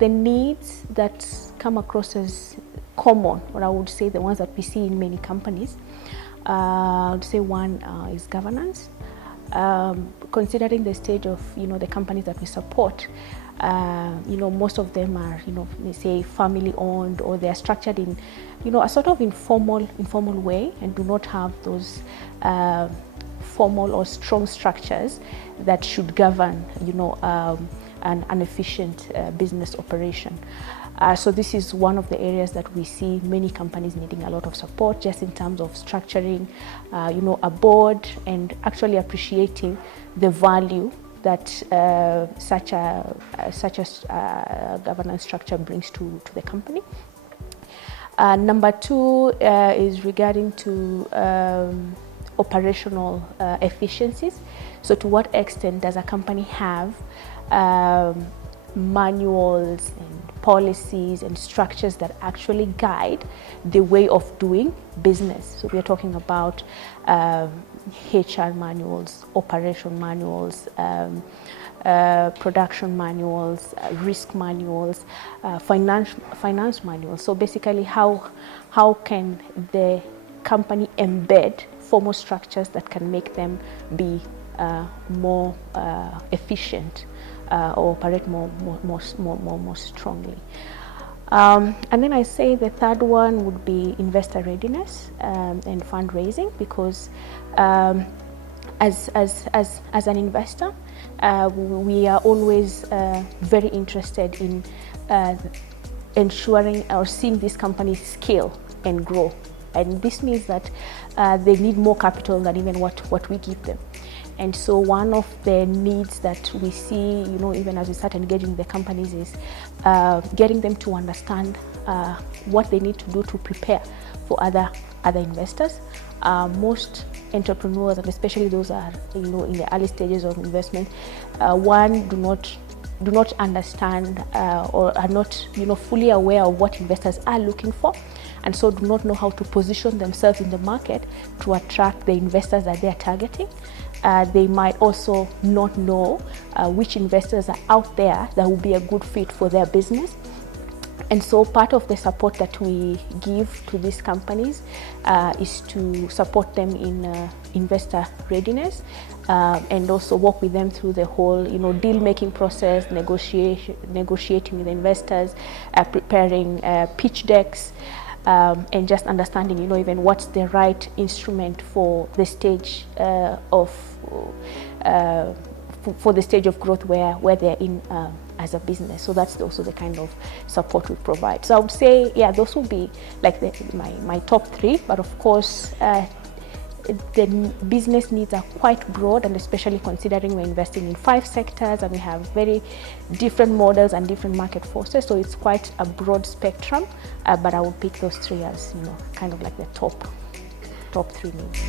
the needs that come across as common, or I would say the ones that we see in many companies, I would say one is governance. Considering the stage of the companies that we support, most of them are they say family owned, or they are structured in a sort of informal way, and do not have those formal or strong structures that should govern an efficient business operation. So this is one of the areas that we see many companies needing a lot of support, just in terms of structuring a board, and actually appreciating the value that such a governance structure brings to the company. Number two is regarding to operational efficiencies. So to what extent does a company have manuals and policies and structures that actually guide the way of doing business? So we're talking about HR manuals, operation manuals, production manuals, risk manuals, finance manuals. So basically, how can the company embed formal structures that can make them be more efficient, or operate more strongly. And then I say the third one would be investor readiness and fundraising, because as an investor, we are always very interested in ensuring or seeing these companies scale and grow. And this means that they need more capital than even what we give them. And so one of the needs that we see, even as we start engaging the companies, is getting them to understand what they need to do to prepare for other investors. Most entrepreneurs, and especially those that are in the early stages of investment, do not understand or are not fully aware of what investors are looking for, and so do not know how to position themselves in the market to attract the investors that they are targeting. They might also not know which investors are out there that will be a good fit for their business. And so part of the support that we give to these companies is to support them in investor readiness, and also work with them through the whole deal-making process, negotiating with investors, preparing pitch decks, and just understanding even what's the right instrument for the stage for the stage of growth where they're in as a business. So that's also the kind of support we provide. So I would say, those would be like my top three. But of course, the business needs are quite broad, and especially considering we're investing in 5 sectors and we have very different models and different market forces. So it's quite a broad spectrum. But I would pick those 3 as kind of like the top 3 needs.